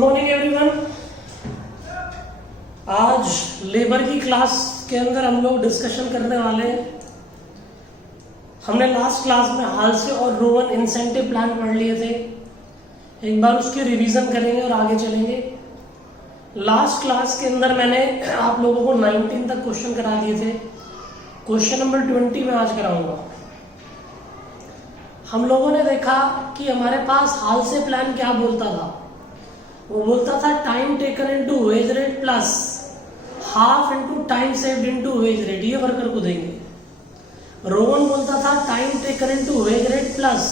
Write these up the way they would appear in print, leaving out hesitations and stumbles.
Morning everyone. आज labour की class के अंदर हम लोग डिस्कशन करने वाले हैं। हमने लास्ट क्लास में हालसे और रोवन इंसेंटिव प्लान पढ़ लिए थे। एक बार उसकी रिवीजन करेंगे और आगे चलेंगे। लास्ट क्लास के अंदर मैंने आप लोगों को 19 तक क्वेश्चन करा दिए थे। क्वेश्चन नंबर 20 में आज कराऊंगा। हम लोगों ने देखा कि हमारे पास हालसे प्लान क्या बोलता था। वो बोलता था time taken into wage rate plus half into time saved into wage rate, ये वर्कर को देंगे। रोवन बोलता था time taken into wage rate plus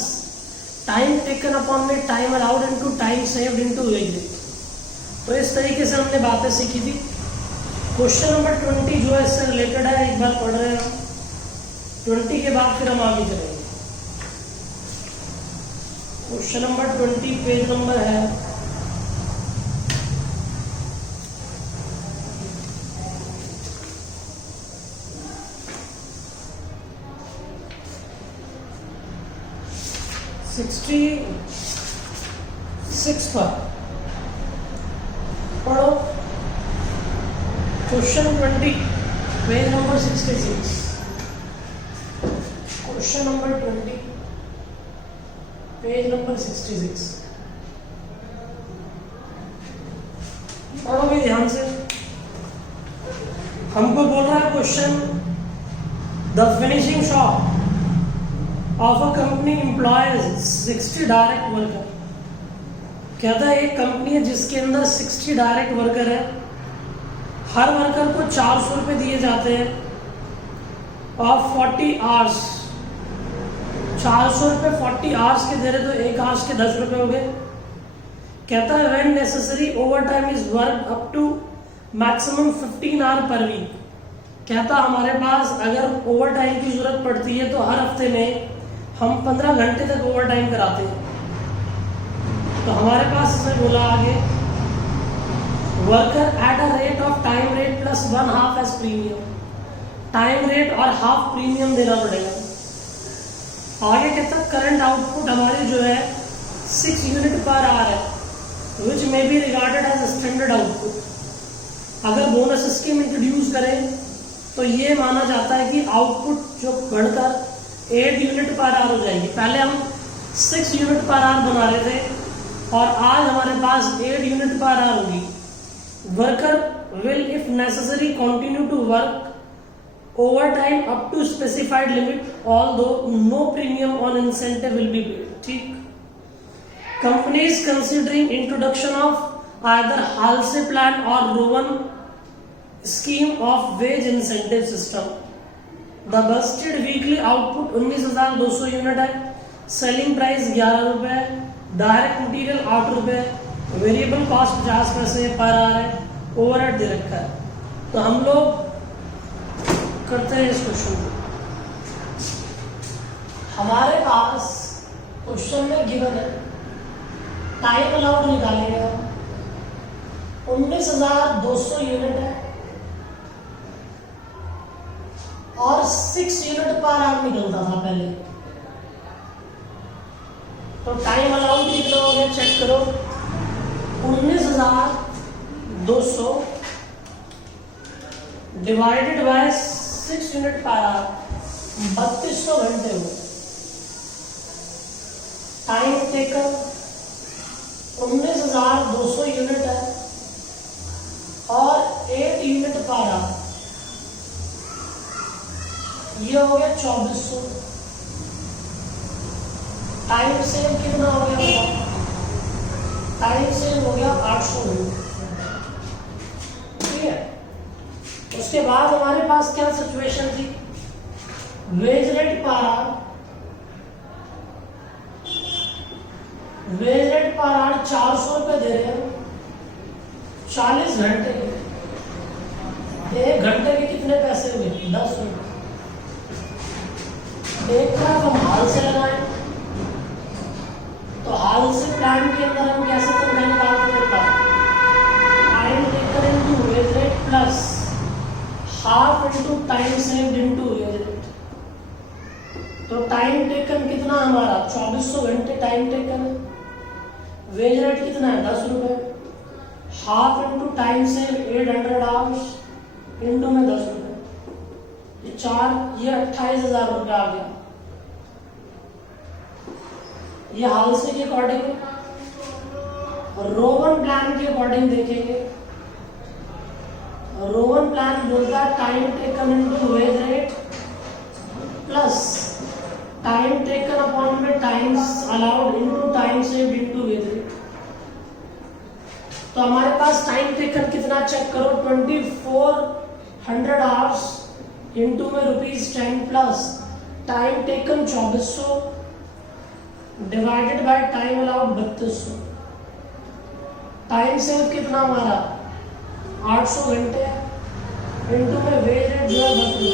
time taken upon में time allowed into time saved into wage rate. तो इस तरीके से हमने बातें सीखी थी। क्वेश्चन नंबर 20 जो है इससे रिलेटेड है, एक बार पढ़ रहे हैं हम। 20 के बाद फिर हम आगे चलेंगे। क्वेश्चन नंबर 20 पेज नंबर है 66 पर पढ़ो। Question 20 page number 66। Question number 20 page number 66 पढ़ोगे ध्यान से। हमको बोल रहा है question, the finishing shop of a company employees 60 direct worker. कहता है एक कंपनी है जिसके अंदर 60 डायरेक्ट वर्कर है। हर वर्कर को 400 रुपये दिए जाते हैं ऑफ 40 आवर्स। 400 रुपये 40 आवर्स के दे रहे तो एक आवर्स के 10 रुपये हो गए। कहता है when necessary overtime is work up to maximum 15 hour per week. कहता हमारे पास अगर ओवर टाइम की जरूरत पड़ती है तो हर हफ्ते में हम 15 घंटे तक ओवर टाइम कराते हैं। तो हमारे पास इसमें बोला आगे worker at a rate of time rate plus 1/2 as premium. Time rate और हाफ प्रीमियम देना पड़ेगा। आगे कहता करंट आउटपुट हमारी जो है 6 यूनिट पर आवर है, which may be regarded as standard output. अगर बोनस स्कीम इंट्रोड्यूस करें तो ये माना जाता है कि आउटपुट जो बढ़कर 8 यूनिट पर आवर हो जाएगी। पहले हम 6 यूनिट पर आवर बना रहे थे और आज हमारे पास 8 यूनिट पर आवर होगी। Worker will if necessary continue to work overtime up to specified limit although no premium on incentive will be paid. ठीक। Companies considering introduction of either Halsey plan और Rowan scheme of wage incentive system. The budgeted weekly output 19,200 unit है। Selling price 11 रुपए, direct material 8 रुपए, variable cost 50 पैसे पर hour है, overhead दे रखा है। तो हम लोग करते हैं इस क्वेश्चन को। हमारे पास क्वेश्चन में गिवन है टाइम अलाउड निकालेंगे हम। 19,200 यूनिट है और 6 यूनिट पर आवर निकलता था पहले। तो टाइम अलाउड कितना हो गया चेक करो। 19,200 divided by 6 unit per our 3200 घंटे हो। टाइम टेकन 19,200 यूनिट है और 8 यूनिट पर आवर, ये हो गया 2400। टाइम सेव कितना हो गया? टाइम सेव हो गया 800 मिनट। ठीक है। उसके बाद हमारे पास क्या सिचुएशन थी? Veg rate per our, veg rate per our 400 रुपये दे रहे हैं 40 घंटे के। 1 घंटे के कितने पैसे हुए? 10 रुपये। एक तरफ हम हाल से लगाएं तो हाल से प्लान के अंदर हम कैसे तनख्वाह निकालते हैं? Time taken into wage rate plus half into time saved into wage rate. तो टाइम टेकन कितना हमारा 2400 घंटे टाइम टेकन है। वेज रेट कितना है 10 रुपए। हाफ इंटू टाइम से 800 आवर्स इंटू में 10 रुपए, ये 28,000 रुपये आ गया। ये हाल से के अकॉर्डिंग रोवन प्लान के अकॉर्डिंग देखेंगे। रोवन प्लान बोलता है time taken into wage rate plus time taken upon में times allowed into time saved into wage rate. तो हमारे पास टाइम टेकन कितना चेक करो, 2400 आवर्स इनटू में ₹10 plus time taken 2400 divided by time allowed 3200। Time save कितना हमारा 800 घंटे इनटू में वेज रेट जो है 10 रुपए।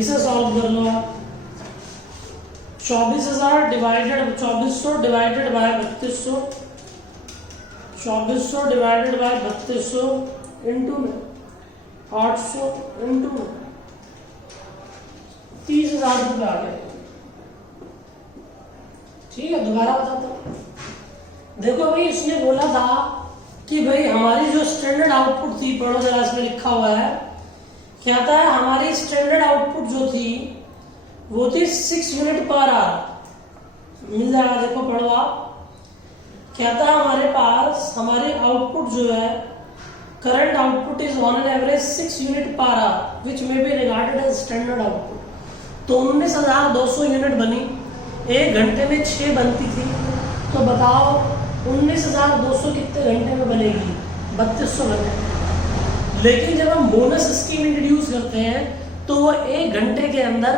इसे सॉल्व कर लो आप। 24,000 divided 2400 divided bye 3200, 2400 divided bye 3200 into में 800 इनटू में 30,000 रुपये आ गए। ठीक है, दोबारा बताता हूं। देखो भाई, इसने बोला था कि भाई हमारी जो स्टैंडर्ड आउटपुट थी, पढ़ो जरा, इसमें लिखा हुआ है क्या था, हमारी स्टैंडर्ड आउटपुट जो थी वो थी 6 मिनट पर आवर। मिल जाएगा, देखो पढ़ो आप। क्या था हमारे पास, हमारी आउटपुट जो है current output is on an average 6 unit per hour which may be regarded as standard output. तो 19,200 यूनिट बनी, 1 घंटे में 6 बनती थी। तो बताओ 19,200 कितने घंटे में बनेगी, 3200 घंटे। लेकिन जब हम बोनस स्कीम इंट्रोड्यूस करते हैं तो वो 1 घंटे के अंदर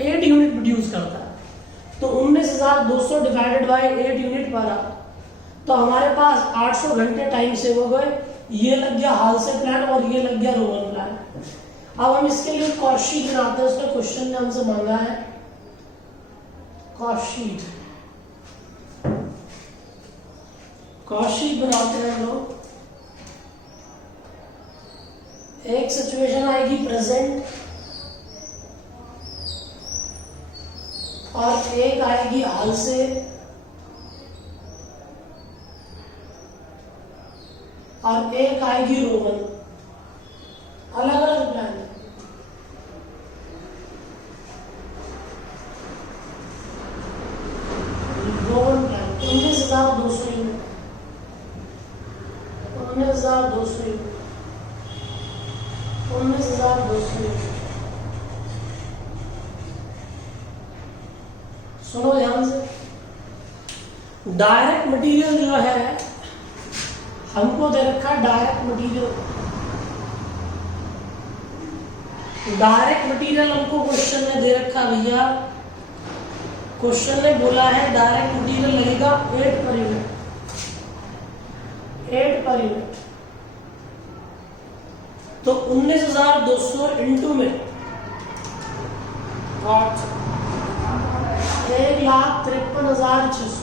8 यूनिट प्रोड्यूस करता है। तो 19,200 divided by 8 unit per our, तो हमारे पास 800 घंटे टाइम सेव हो गए। ये लग गया हालसे प्लान और ये लग गया रोवन प्लान। अब हम इसके लिए कॉस्ट शीट बनाते हैं। उसका क्वेश्चन ने हमसे मांगा है कॉस्ट शीट। कॉस्ट शीट बनाते हैं हम लोग। एक सिचुएशन आएगी प्रेजेंट और एक आएगी हाल से और एक आएगी रोमन। अलग अलग प्लान है। Roman plan 19,200 unit, 19,200 unit, 19,200 unit. सुनो ध्यान से। डायरेक्ट मटेरियल जो है हमको दे रखा है, डायरेक्ट मटेरियल। डायरेक्ट मटेरियल हमको क्वेश्चन ने दे रखा भैया। क्वेश्चन ने बोला है डायरेक्ट मटेरियल लगेगा 8 पर यूनिट, 8 पर यूनिट। तो 19,200 इंटू में 1,53,600,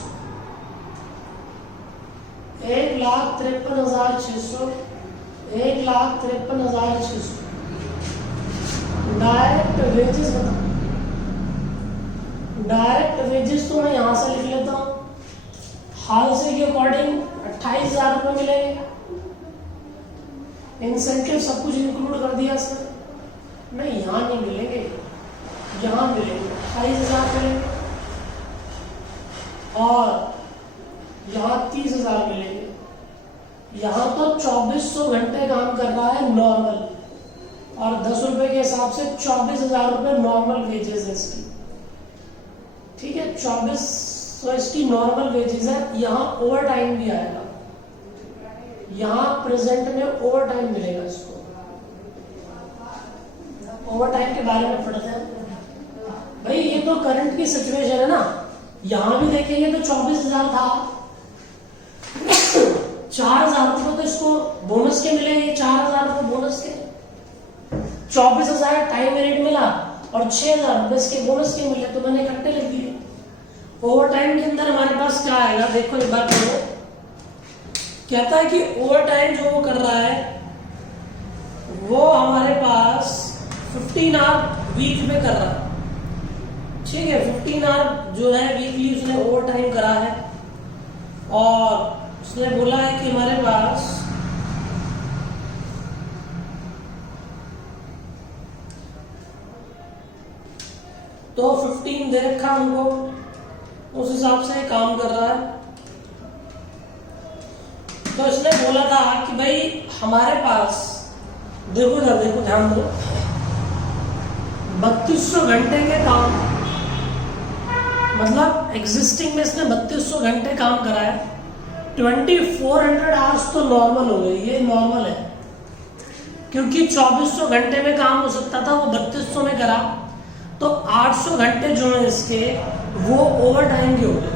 1,53,600, 1,53,600 डायरेक्ट वेजेस बता। डायरेक्ट वेजेस तो मैं यहां से लिख लेता हूं। हाल से के अकॉर्डिंग 28,000 रुपये मिलेंगे। इंसेंटिव सब कुछ इंक्लूड कर दिया सर। नहीं, यहाँ नहीं मिलेंगे, यहाँ मिलेंगे 28,000 मिलेंगे और यहाँ 30,000 मिलेंगे। यहाँ तो 2400 घंटे काम कर रहा है नॉर्मल, और 10 रुपए के हिसाब से 24,000 रुपये नॉर्मल वेजेस है इसकी। ठीक है, 2400 इसकी नॉर्मल वेजेस है। यहाँ ओवर टाइम भी आएगा, यहाँ प्रेजेंट में ओवर टाइम मिलेगा इसको। ओवर टाइम के बारे में पढ़ते हैं भाई। ये तो करंट की सिचुएशन है ना। यहां भी देखेंगे तो 24,000 था, 4,000 रुपये तो इसको बोनस के मिलेंगे, 4,000 रुपये बोनस के, 24,000 टाइम रेट मिला और 6,000 रुपये इसके बोनस के मिले, तो मैंने इकट्ठे लिख दिए। ओवर टाइम के अंदर हमारे पास क्या आएगा, देखो एक बार पढ़ो। कहता है कि ओवर टाइम जो वो कर रहा है वो हमारे पास 15 आवर वीक में कर रहा है। ठीक है, 15 आवर जो है वीकली उसने ओवर टाइम करा है और उसने बोला है कि हमारे पास तो 15 दे रखा हमको, उस हिसाब से काम कर रहा है। तो इसने बोला था कि भाई हमारे पास देखो ध्यान दो, 3200 घंटे के काम, मतलब एग्जिस्टिंग में इसने 3200 घंटे काम करा है। 2400 आवर्स तो नॉर्मल हो गए, ये नॉर्मल है, क्योंकि 2400 घंटे में काम हो सकता था, वो 3200 में करा। तो 800 घंटे जो है इसके वो ओवर टाइम के हो गए।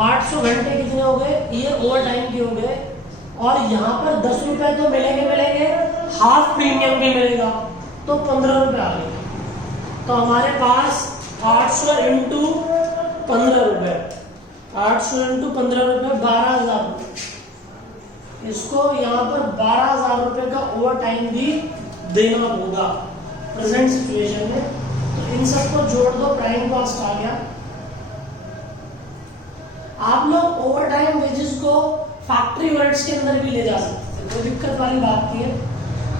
800 घंटे कितने हो गए, ये ओवर टाइम के हो गए। और यहाँ पर 10 रुपए तो मिलेंगे, हाफ प्रीमियम भी मिलेगा, तो 15 रुपए आ गए। तो हमारे पास 800 इंटू 15 रुपए, 800 इंटू 15 रुपए 12,000 रुपए। इसको यहाँ पर 12,000 रुपए का ओवर टाइम भी देना होगा प्रेजेंट सिचुएशन में। तो इन सबको जोड़ दो, प्राइम कॉस्ट आ गया। आप लोग ओवर टाइम वेजेस को फैक्ट्री ओवरहेड्स के अंदर भी ले जा सकते थे, कोई दिक्कत वाली बात नहीं है।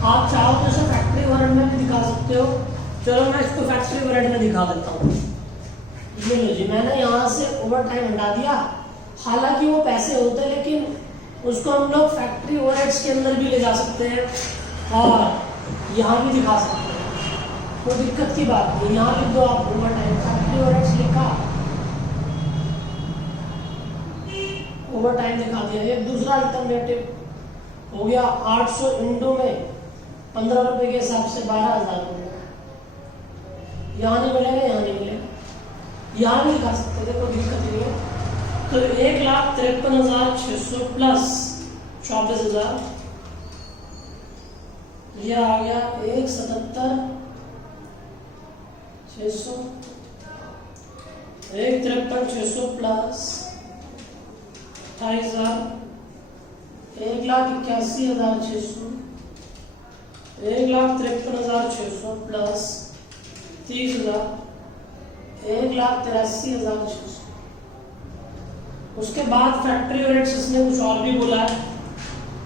आप चाहो तो इसे फैक्ट्री ओवरहेड में भी दिखा सकते हो। चलो मैं इसको फैक्ट्री ओवरहेड में दिखा देता हूँ। ये लो जी, मैंने यहाँ से ओवर टाइम हटा दिया, हालांकि वो पैसे होते हैं, लेकिन उसको हम लोग फैक्ट्री ओवरहेड्स के अंदर भी ले जा सकते हैं और यहाँ भी दिखा सकते हैं, कोई दिक्कत की बात नहीं। यहाँ लिख दो आप ओवर टाइम, फैक्ट्री ओवरहेड्स लिखा, ओवर टाइम दिखा दिया। एक दूसरा अल्टरनेटिव हो गया 800 इंटू में 15 रुपए के हिसाब से 12,000 रुपए। यहाँ नहीं मिलेगा, यहाँ नहीं मिलेगा, यहाँ भी दिखा सकते थे, कोई दिक्कत नहीं है। तो 1,53,600 प्लस 24,000, यह आ गया 1,77,600, 1,53,600 प्लस 28,000, 1,81,600, 1,53,600 प्लस 30,000, 1,83,600। उसके बाद फैक्ट्री ओवरहेड्स इसने कुछ और भी बोला है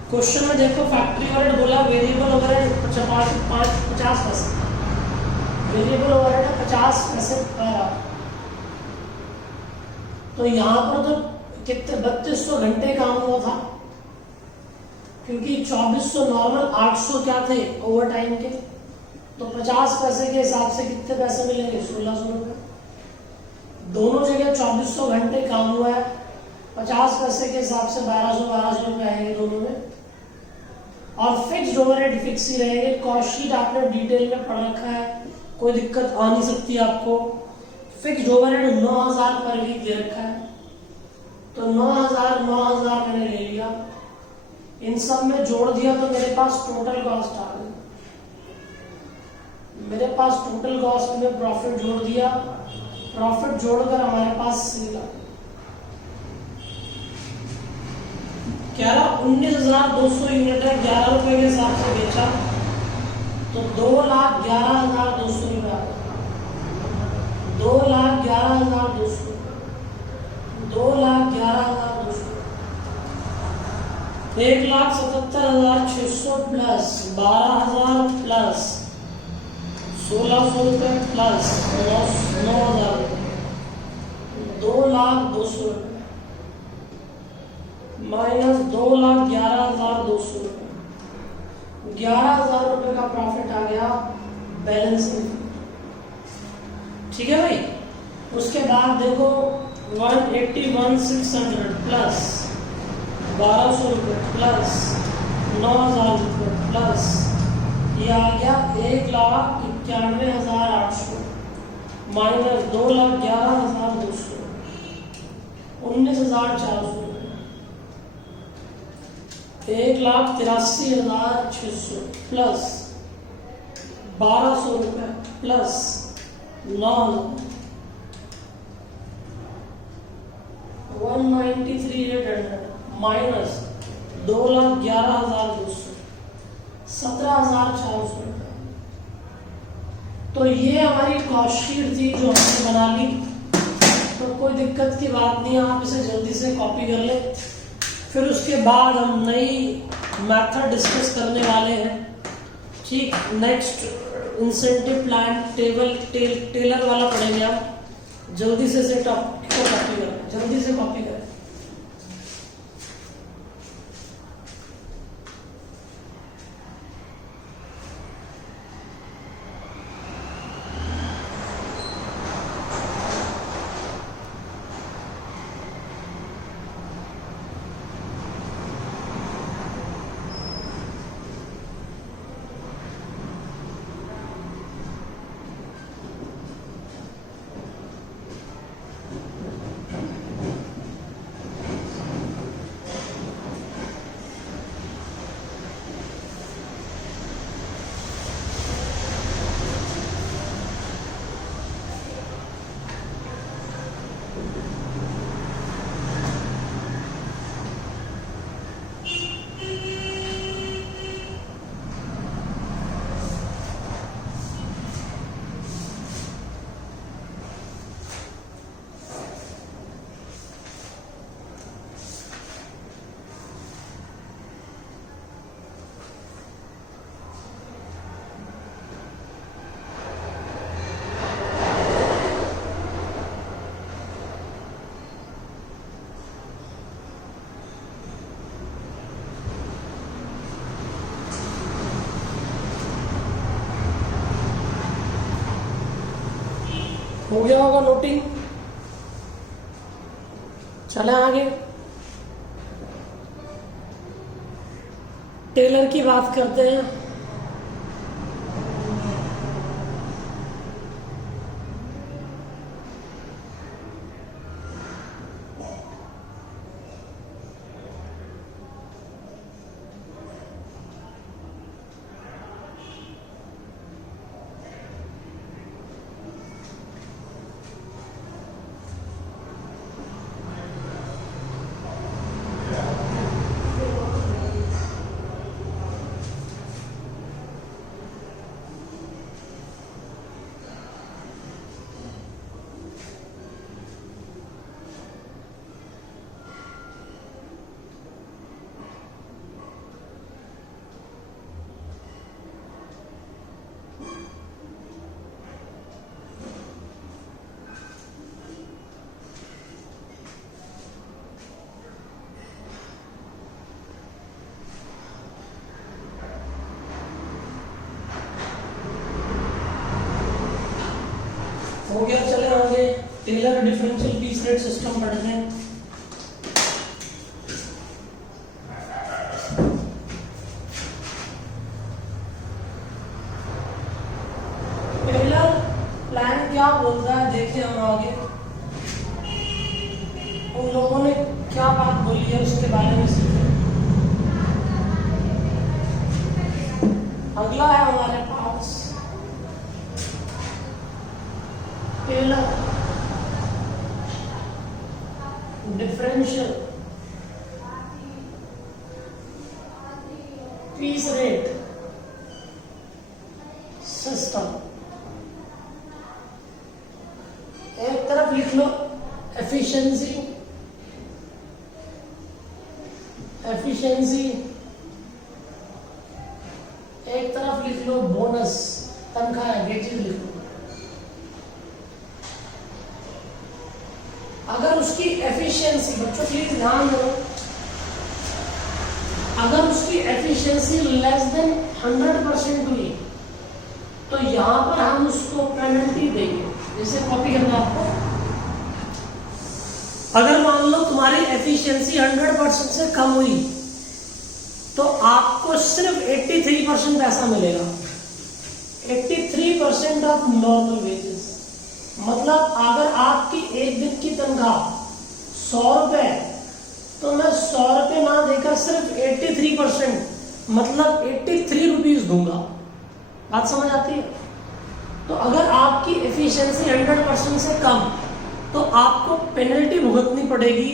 क्वेश्चन में। देखो फैक्ट्री ओवरहेड बोला वेरिएबल ओवरहेड 50 पैसे, वेरिएबल ओवरहेड 50 पैसे पर आवर। तो यहाँ पर तो कितने 3200 घंटे काम हुआ था, क्योंकि 2400 नॉर्मल, 800 क्या थे ओवर टाइम के। तो 50 पैसे के हिसाब से कितने पैसे मिलेंगे, 1600 रुपए। दोनों जगह 2400 घंटे काम हुआ है, 50 पैसे के हिसाब से 1200 रुपए आएंगे दोनों में। और फिक्स्ड ओवरहेड फिक्स ही रहेंगे। कॉस्ट शीट आपने डिटेल में पढ़ रखा है, कोई दिक्कत आ नहीं सकती आपको। फिक्स्ड ओवरहेड 9,000 पर वीक दे रखा है, तो 9,000 मैंने ले लिया, इन सब में जोड़ दिया तो मेरे पास टोटल कॉस्ट आ गई। मेरे पास टोटल कॉस्ट में प्रॉफिट जोड़ दिया, प्रॉफिट जोड़कर हमारे पास सेल आ गई। 19,200 यूनिट है, 11 रुपए के हिसाब से बेचा, तो 2,11,200 रुपए आ गया। 2,11,200, 2,11,200, 1,77,600 प्लस 12,000 प्लस 1,600 रुपए प्लस 9,000 रुपए, 2,02,000 रुपए माइनस 2,11,200 रुपए, 11,000 रुपए का प्रॉफिट आ गया बैलेंसिंग। ठीक है भाई। उसके बाद देखो 181,600 प्लस 1,200 रुपए प्लस 9,000 रुपए प्लस ये आ गया 1,91,800 माइनस 2,11,200, 19,400 रुपए, 1,83,600 प्लस 1,200 रुपए प्लस 193,800 माइनस 2,11,200, 17,400 रुपए। तो ये हमारी कॉस्ट शीट थी जो हमने बना ली। तो कोई दिक्कत की बात नहीं है, आप इसे जल्दी से कॉपी कर ले फिर उसके बाद हम नई मेथड डिस्कस करने वाले हैं। ठीक, नेक्स्ट इंसेंटिव प्लान टेलर वाला पढ़ेंगे आप। जल्दी से टॉपिक को कॉपी करें, जल्दी से कॉपी करें। हो गया होगा नोटिंग। चले आगे, टेलर की बात करते हैं। हो गया, चले आगे, Taylor differential piece rate system पढ़ते हैं। टेलर प्लान क्या बोलता है देखिए हम आगे, उन लोगों ने क्या बात बोली है उसके बारे में सीखें। अगला है हमारे पास Taylor differential piece rate system. एक तरफ लिख लो एफिशिएंसी, एक तरफ लिख लो बोनस, तनख्वाह, वेजेस लिख लो। अगर उसकी एफिशिएंसी, बच्चों प्लीज ध्यान दो, अगर उसकी एफिशिएंसी लेस देन 100% हुई तो यहां पर हम उसको पेनल्टी देंगे। जैसे कॉपी करना आपको, अगर मान लो तुम्हारी एफिशिएंसी 100% से कम हुई तो आपको सिर्फ 83% पैसा मिलेगा, 83% ऑफ नॉर्मल वेजेस। मतलब अगर आपकी एक दिन की तनख्वाह 100 रुपए, तो मैं 100 रुपए ना देकर सिर्फ 83% मतलब 83 रुपीज दूंगा। बात समझ आती है? तो अगर आपकी एफिशिएंसी 100% से कम तो आपको पेनल्टी भुगतनी पड़ेगी,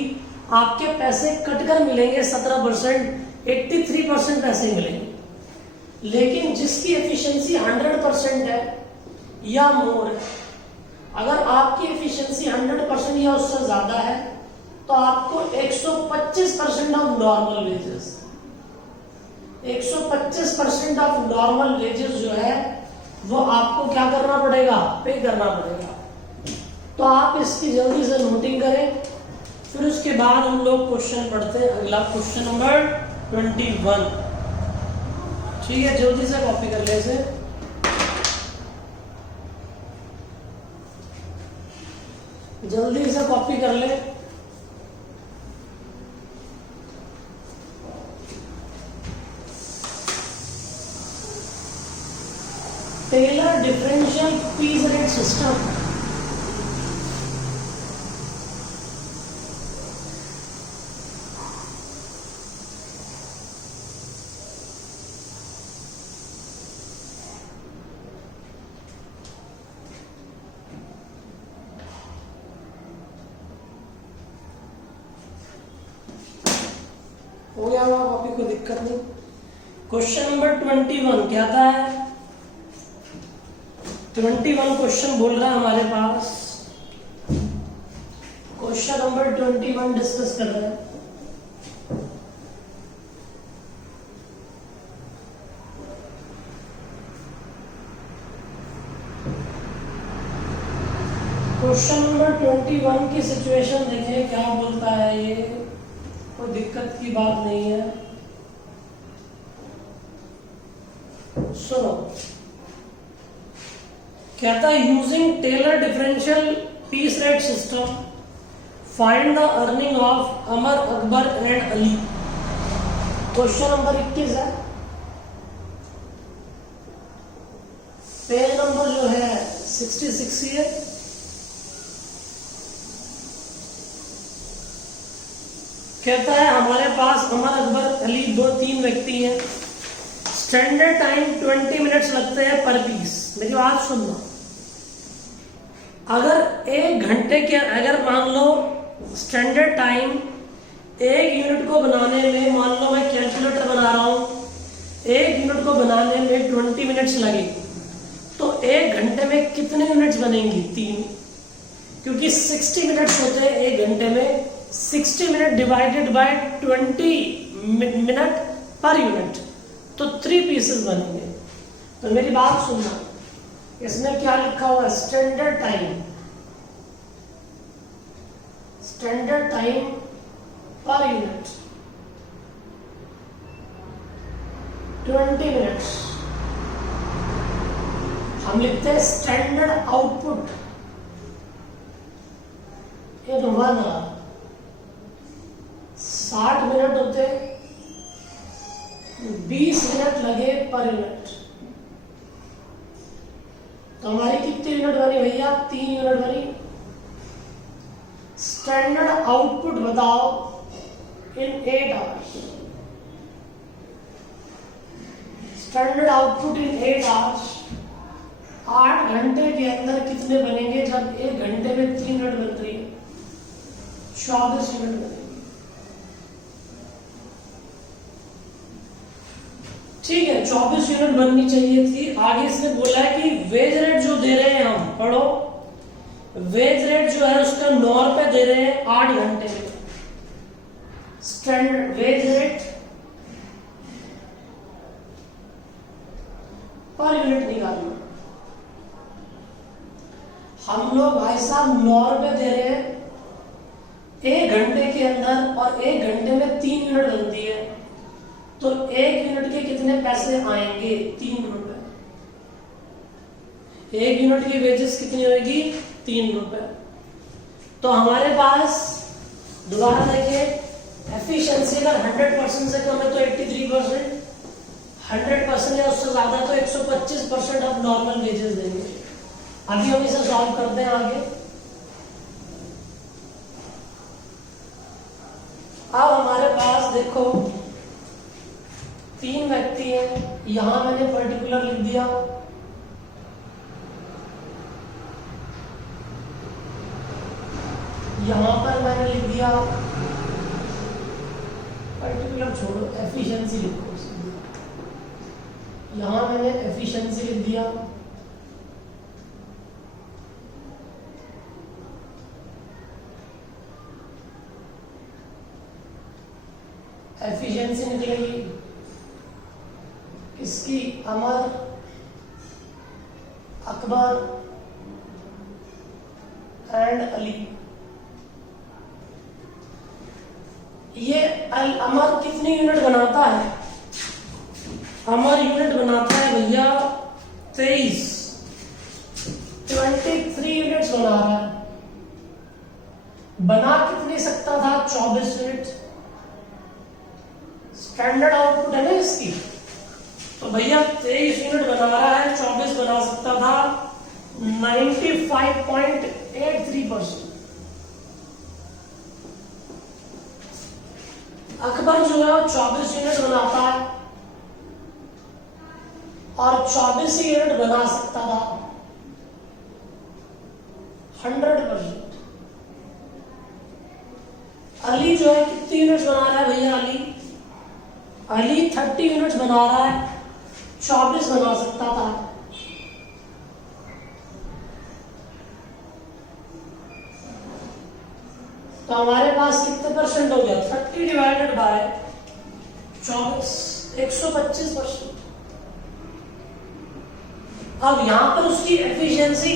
आपके पैसे कटकर मिलेंगे 17%, 83% पैसे मिलेंगे। लेकिन जिसकी एफिशिएंसी 100% है या मोर है, अगर आपकी एफिशिएंसी 100% या उससे ज्यादा है तो तो आपको 125% of normal wages, 125% of normal wages जो है वो आपको क्या करना पड़ेगा, पे करना पड़ेगा। तो आप इसकी जल्दी से नोटिंग करें, फिर उसके बाद हम लोग क्वेश्चन पढ़ते हैं। अगला क्वेश्चन नंबर 21। ठीक है, जल्दी से कॉपी कर ले इसे। जल्दी से कॉपी कर ले। Taylor differential piece rate system. हो गया होगा कॉपी, कोई दिक्कत नहीं। क्वेश्चन नंबर 21 क्या था है? 21 क्वेश्चन बोल रहा है हमारे पास। क्वेश्चन नंबर 21 डिस्कस कर रहे हैं। क्वेश्चन नंबर 21 की सिचुएशन देखिए क्या बोलता है। ये कोई दिक्कत की बात नहीं है, सुनो। कहता है using Taylor differential piece rate system find the earning of Amar, Akbar and Ali. Question number 21 है। पेज नंबर जो है 66 है। कहता है हमारे पास अमर, अकबर, अली 2-3 व्यक्ति हैं। स्टैंडर्ड टाइम 20 मिनट्स लगते हैं पर पीस। मेरी बात सुनना, अगर एक घंटे के, अगर मान लो स्टैंडर्ड टाइम एक यूनिट को बनाने में, मान लो मैं कैलकुलेटर बना रहा हूं, एक यूनिट को बनाने में 20 मिनट्स लगे, तो एक घंटे में कितने यूनिट्स बनेंगी? 3, क्योंकि 60 मिनट्स होते हैं एक घंटे में। 60 minute divided by 20 minute per unit, तो 3 पीसेस बनेंगे। तो मेरी बात सुनना, इसमें क्या लिखा हुआ है? Standard time, standard time per unit 20 minutes. हम लिखते हैं standard output in 1 hour. 60 minute होते, 20 मिनट लगे पर यूनिट, तो हमारी कितनी यूनिट बनी भैया? 3 यूनिट बनी। स्टैंडर्ड आउटपुट बताओ इन 8 hours. Standard output in 8 hours, 8 घंटे के अंदर कितने बनेंगे? जब एक घंटे में 3 यूनिट बन रही है, 24 यूनिट बनेंगे। ठीक है, 24 यूनिट बननी चाहिए थी। आगे इसने बोला है कि वेज रेट जो दे रहे हैं, हम पढ़ो, वेज रेट जो है उसका 9 रुपए दे रहे हैं 8 घंटे में। Standard veg rate per unit निकालना। हम लोग भाई साहब 9 रुपए दे रहे हैं एक घंटे के अंदर, और एक घंटे में 3 यूनिट बनती है, तो एक यूनिट के कितने पैसे आएंगे? 3 रुपए। एक यूनिट की वेजेस कितनी होगी? 3 रुपए। तो हमारे पास दोबारा देखिए, एफिशिएंसी अगर 100% से कम है तो 83%, 100% या उससे ज्यादा तो 125% ऑफ नॉर्मल वेजेस देंगे। अभी हम इसे सॉल्व करते हैं आगे। अब हमारे पास देखो 3 व्यक्ति हैं, यहां मैंने पर्टिकुलर लिख दिया, यहां पर मैंने लिख दिया पर्टिकुलर, छोड़ो एफिशिएंसी लिखो। यहां मैंने एफिशिएंसी लिख दिया, एफिशिएंसी निकलेगी किसकी, अमर, अकबर एंड अली। ये अमर कितनी यूनिट बनाता है? अमर यूनिट बनाता है भैया 23 यूनिट्स बना रहा है। बना कितनी सकता था? 24 यूनिट। स्टैंडर्ड आउटपुट है ना इसकी, तो भैया 23 यूनिट बना रहा है, 24 बना सकता था, 95.83%। अकबर जो है वो 24 यूनिट बनाता है और 24 ही यूनिट बना सकता था, 100%। अली जो है कितनी यूनिट्स बना रहा है भैया? अली 30 यूनिट्स बना रहा है, 24 बना सकता था। तो हमारे पास कितने परसेंट हो गया? 30 डिवाइडेड बाय 24, 125%। अब यहां पर उसकी एफिशिएंसी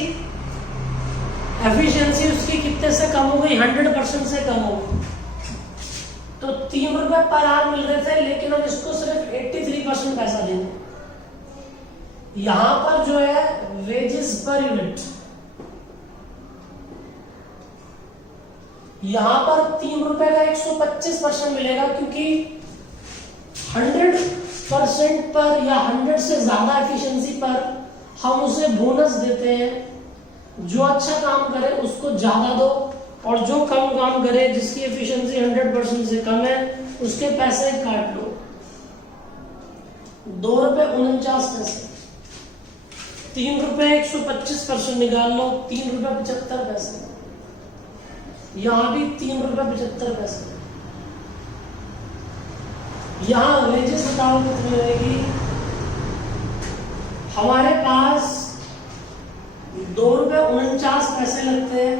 उसकी कितने से कम हो गई? 100% से कम हो गई। तो 3 रुपए पर आवर मिल रहे थे, लेकिन हम इसको सिर्फ 83% पैसा देंगे। यहां पर जो है वेजेस पर यूनिट, यहां पर 3 रुपए का 125% मिलेगा, क्योंकि 100% पर या 100 से ज्यादा एफिशिएंसी पर हम उसे बोनस देते हैं। जो अच्छा काम करे उसको ज्यादा दो, और जो कम काम करे, जिसकी एफिशिएंसी 100% से कम है, उसके पैसे काट लो। 2.49 रुपए। 3 रुपए 125% निकाल लो, 3.75 रुपए। यहां भी 3.75 रुपए। यहां वेजेस बताओ कितनी रहेगी? हमारे पास 2.49 रुपए लगते हैं,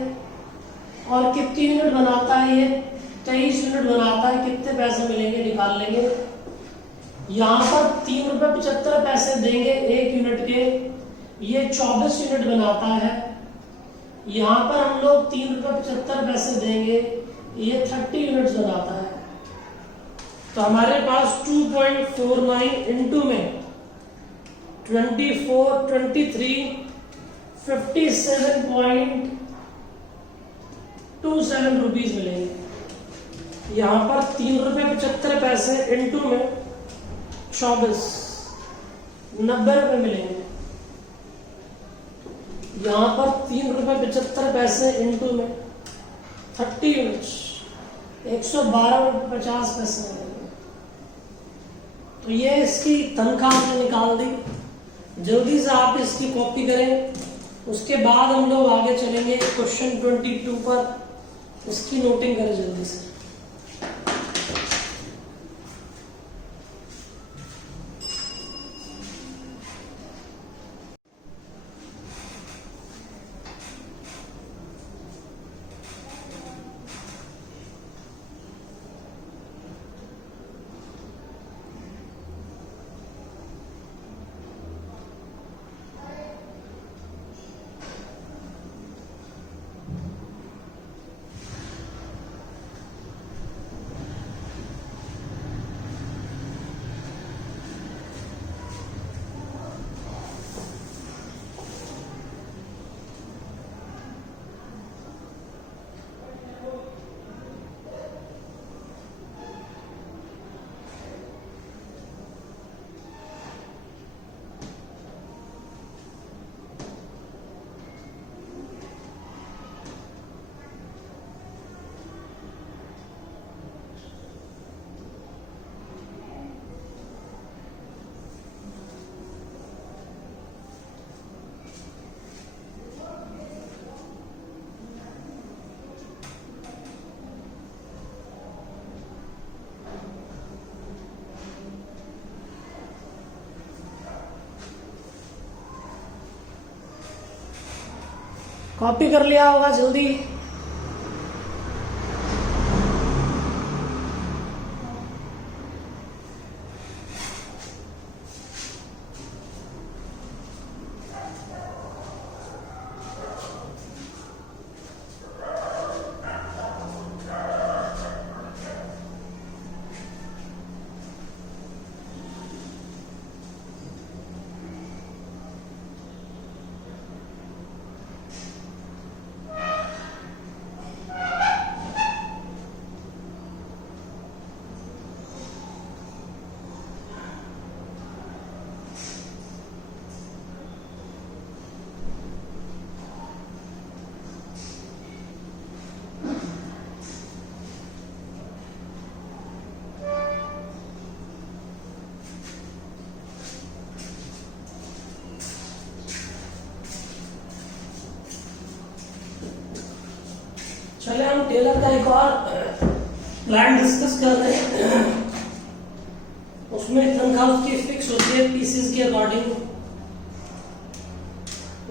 और कितनी यूनिट बनाता है ये? 23 यूनिट बनाता है। कितने पैसे मिलेंगे निकाल लेंगे। यहां पर 3.75 रुपए देंगे 1 यूनिट के, ये 24 यूनिट बनाता है। यहां पर हम लोग 3.75 देंगे, ये 30 यूनिट्स बनाता है। तो हमारे पास 2.49 इंटू में 24, 23, 57.27 रुपीज मिलेंगे। यहां पर 3.75 इंटू में 24, 90 रुपए मिलेंगे। यहां पर 3.75 इंटू में 30 यूनिट्स, 112.50 मिलेंगे। तो ये इसकी तनख्वाह हमने निकाल दी। जल्दी से आप इसकी कॉपी करें, उसके बाद हम लोग आगे चलेंगे क्वेश्चन 22 पर। उसकी नोटिंग करें जल्दी से। कॉपी कर लिया होगा जल्दी। टेलर का एक और प्लान डिस्कस कर रहे हैं। उसमें तनख्वाह उसकी फिक्स होती है पीसेस के अकॉर्डिंग।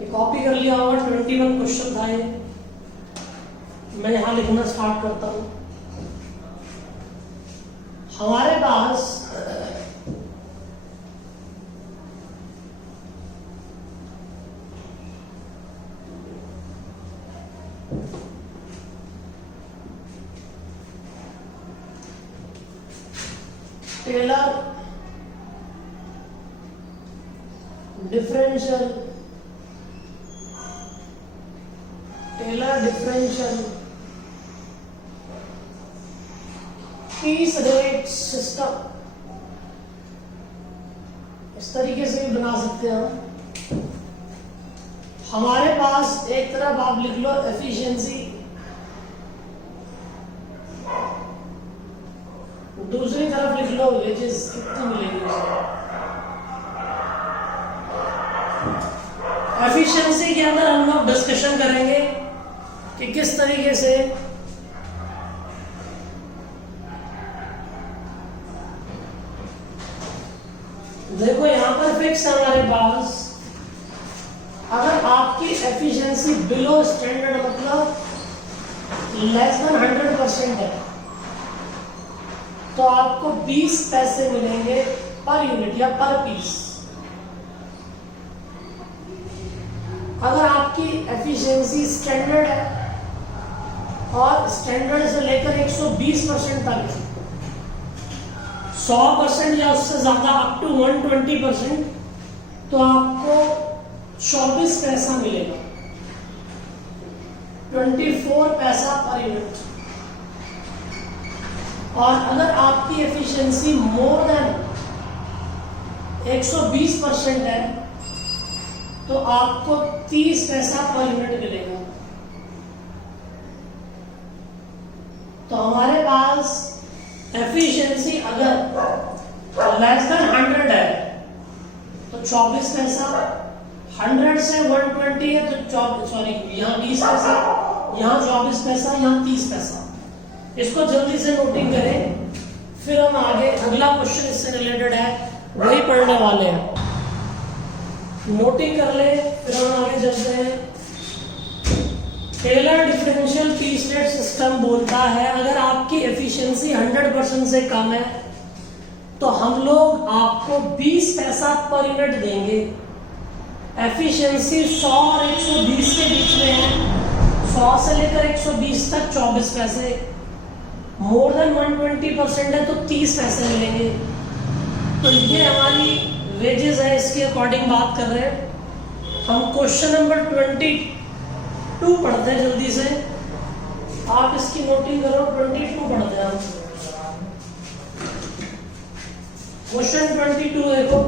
ये कॉपी कर लिया होगा, 21 क्वेश्चन था ये। मैं यहां लिखना स्टार्ट करता हूं। हमारे पास Taylor differential piece rate system, इस तरीके से भी बना सकते हैं हम। हमारे पास एक तरफ आप लिख लो एफिशिएंसी, दूसरी तरफ लिख लो वेजेस कितनी मिलेगी उसे। एफिशिएंसी के अंदर हम लोग डिस्कशन करेंगे कि किस तरीके से देखो यहां पर फिक्स है हमारे पास। अगर आपकी एफिशिएंसी बिलो स्टैंडर्ड मतलब लेस देन 100% है तो आपको 20 पैसे मिलेंगे पर यूनिट या पर पीस। अगर आपकी एफिशिएंसी स्टैंडर्ड है और स्टैंडर्ड से लेकर 120% तक 100% या उससे ज्यादा अप टू 120%, तो आपको 24 पैसा मिलेगा, 24 पैसा पर यूनिट। और अगर आपकी एफिशिएंसी मोर देन 120% है तो आपको 30 पैसा पर यूनिट मिलेगा। तो हमारे पास एफिशिएंसी अगर लेस देन 100 है तो 24 पैसा, 100 से 120 है तो यहाँ 20 पैसा, यहाँ 24 पैसा, यहाँ 30 पैसा। इसको जल्दी से नोटिंग करें, फिर हम आगे अगला क्वेश्चन इससे रिलेटेड है वही पढ़ने वाले हैं। नोटिंग कर ले, फिर हम आगे चलते हैं। Taylor differential piece rate system बोलता है अगर आपकी एफिशिएंसी 100% से कम है तो हम लोग आपको 20 पैसा पर यूनिट देंगे। एफिशिएंसी 100 और 120 के बीच में है, 100 से लेकर 120 तक 24 पैसे, मोर देन 120% है तो 30 पैसे मिलेंगे। तो ये हमारी वेजेस है, इसके अकॉर्डिंग बात कर रहे हैं हम। क्वेश्चन नंबर 22 पढ़ते हैं जल्दी से, आप इसकी नोटिंग करो। 22 पढ़ते हैं हम। क्वेश्चन 22 देखो।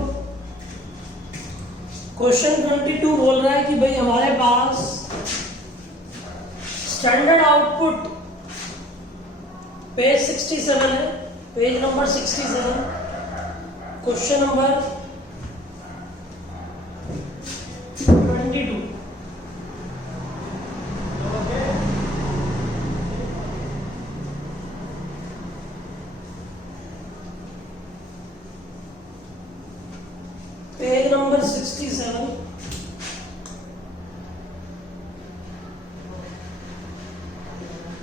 क्वेश्चन 22 बोल रहा है कि भाई हमारे पास स्टैंडर्ड आउटपुट पेज 67 है, page number 67, question number 22। Page number 67,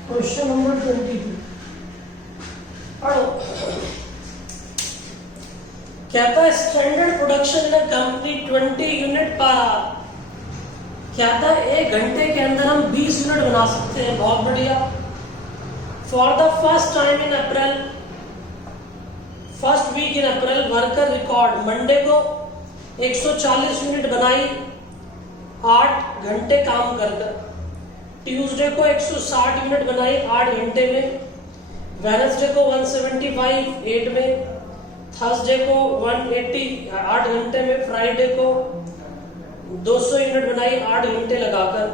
question number 22 पढ़ो। कहता है standard production in company 20 unit per our. कहता है 1 घंटे के अंदर हम 20 यूनिट बना सकते हैं। बहुत बढ़िया। For the first time in April, first week in April worker record Monday को 140 यूनिट बनाई 8 घंटे काम कर। ट्यूसडे को 160 यूनिट बनाई 8 घंटे में। वेडनेसडे को 175 8 में। थर्सडे को 180 8 घंटे में। फ्राइडे को 200 यूनिट बनाई 8 घंटे लगाकर।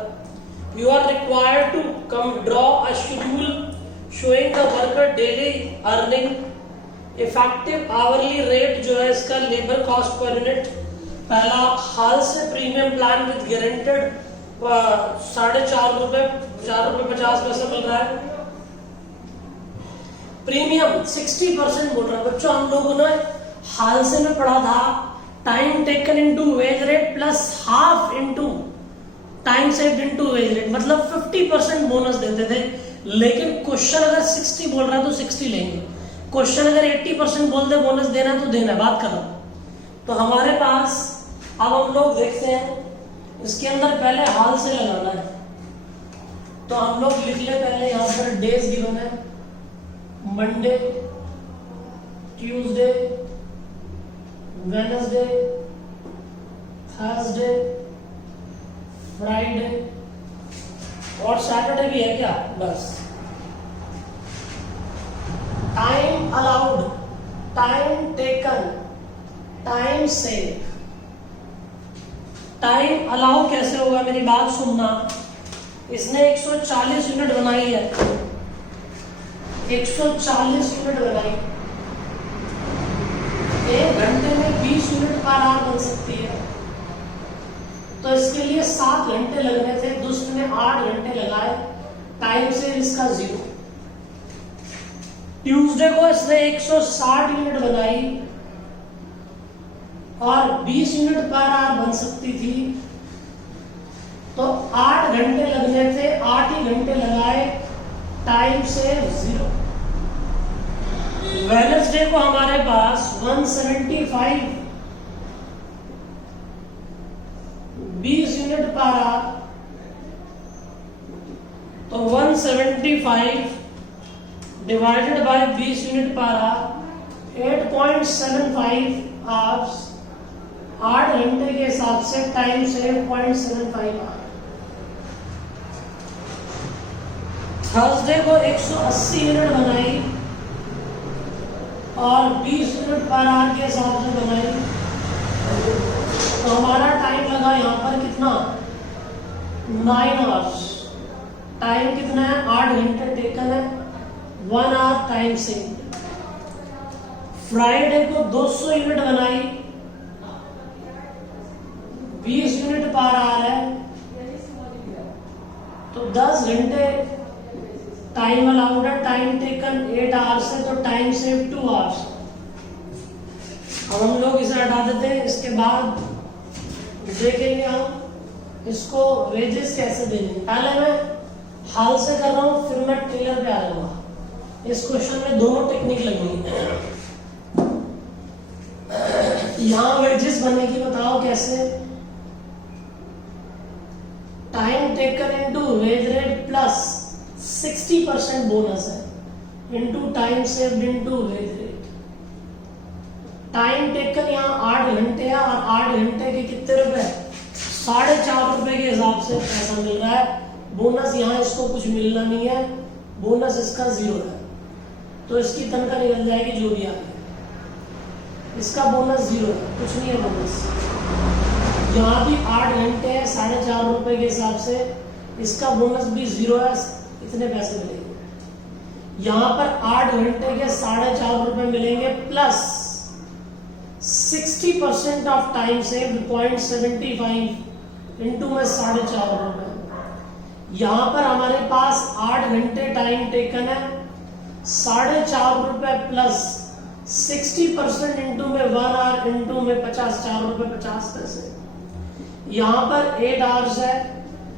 You are required to come draw a schedule showing the worker daily earning effective hourly rate जो है इसका लेबर कॉस्ट पर यूनिट। पहला हाल से प्रीमियम प्लान विद गारंटेड 4.5 रुपए 4 रुपए 50 पैसा मिल रहा है। प्रीमियम 60% बोल रहा है बच्चों। हम लोगों ने हाल से में पढ़ा था time taken into wage rate plus half into time saved into wage rate, मतलब 50% बोनस देते थे। लेकिन क्वेश्चन अगर 60 बोल रहा है तो 60 लेंगे, क्वेश्चन अगर 80% बोल दे बोनस देना है तो देना है, बात खत्म। तो हमारे पास अब हम लोग देखते हैं इसके अंदर पहले हाल से लगाना है। तो हम लोग लिख ले पहले यहाँ पर डेज गिवन है, Monday, Tuesday, Wednesday, Thursday, Friday और सैटरडे भी है क्या, बस। Time allowed, time taken, time save. Time allow कैसे होगा, मेरी बात सुनना। इसने 140 यूनिट बनाई है, 140 यूनिट बनाई, 1 घंटे में 20 यूनिट पर आवर बन सकती है। तो इसके लिए 7 घंटे लगने थे, दुष्ट ने 8 घंटे लगाए, टाइम से इसका 0। ट्यूसडे को इसने 160 यूनिट बनाई और 20 यूनिट पर आवर बन सकती थी, तो 8 घंटे लगने थे, 8 ही घंटे लगाए, टाइम से 0। वेडनेसडे को हमारे पास 175 20 यूनिट पर आवर, तो 175 divided by 20 unit per our 8.75 hours, 8 घंटे के हिसाब से टाइम से 0.75 आवर। थर्सडे को 180 यूनिट बनाई और 20 यूनिट पर आवर के हिसाब से बनाई, तो हमारा टाइम लगा यहाँ पर कितना, 9 आवर्स। टाइम कितना है, 8 घंटे टेकन है, 1 आवर टाइम से। फ्राइडे को 200 यूनिट बनाई, 20 यूनिट पर आवर है, तो 10 घंटे टाइम अलाउड है, टाइम टेकन 8 आवर्स है, तो टाइम सेव 2 आवर्स। अब हम लोग इसे हटा देते हैं। इसके बाद देखेंगे हम इसको वेजेस कैसे देंगे। पहले मैं हाल से कर रहा हूं, फिर मैं टेलर पे आ जाऊंगा। इस क्वेश्चन में दोनों टेक्निक लगनी है। यहां वेजेस बनेगी, बताओ कैसे। Time taken into wage rate plus 60% bonus है into time saved into wage rate. Time taken यहाँ 8 घंटे है और 8 घंटे के कितने रुपए, 4.5 रुपए के हिसाब से पैसा मिल रहा है। बोनस यहाँ इसको कुछ मिलना नहीं है, बोनस इसका 0 है, तो इसकी तनख्वाह निकल जाएगी जो भी आगे। इसका बोनस 0 है, कुछ नहीं है बोनस। यहाँ भी 8 घंटे है, 4.5 रुपए के हिसाब से, इसका बोनस भी 0 है, इतने पैसे मिलेंगे। यहाँ पर 8 घंटे के 4.5 रुपए मिलेंगे plus 60% of time saved 0.75 into में 4.5 रुपए। यहाँ पर हमारे पास 8 घंटे टाइम टेकन है, 4.5 रुपए प्लस 60% इंटू में 1 आवर इंटू में 50, 4 रुपए 50 पैसे। यहाँ पर 8 आवर्स है,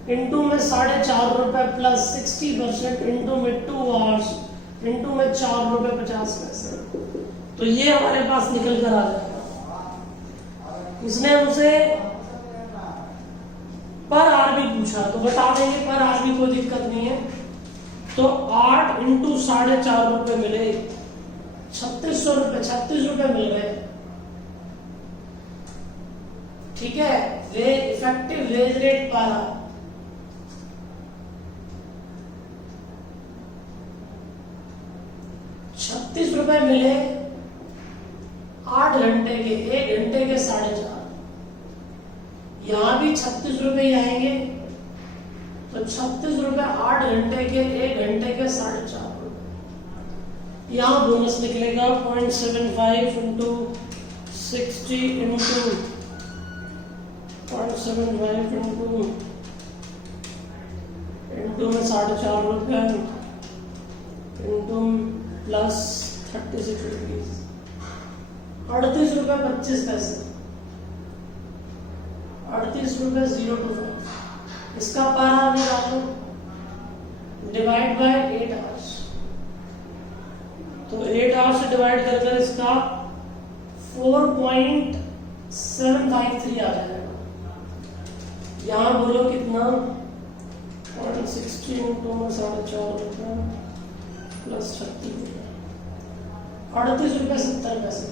इंटू में 4.5 रुपए प्लस 60% इंटू में 2 आवर्स इंटू में 4 रुपए 50 पैसे। तो ये हमारे पास निकल कर आ जाएगा। इसने हमसे पर आवर भी पूछा, तो बता देंगे पर आवर भी कोई दिक्कत नहीं है। तो 8 इंटू 4.5 रुपए मिले, 3600 रुपए, 36 रुपए मिल गए। ठीक है, वे effective wage rate per hour 36 रुपए मिले 8 घंटे के, 1 घंटे के 4.5। यहां भी 36 रुपए ही आएंगे, तो 36 रुपए 8 घंटे के, 1 घंटे के 4.5 रुपए। यहां बोनस निकलेगा 0.75 इंटू 60 इंटू 0.75 इंटू में 4.5 रुपए इंटू प्लस 36 रुपीज, 38 रुपये 25 पैसे, 38 रुपये 025। इसका पर आवर निकालो, डिवाइड बाय 8 आवर्स, तो 8 आवर्स से डिवाइड कर इसका 4.753 आ जाएगा। यहाँ बोलो कितना, 0.60 इंटू 4.5 रुपये प्लस 36 रुपये, 38 रुपये 70 पैसे।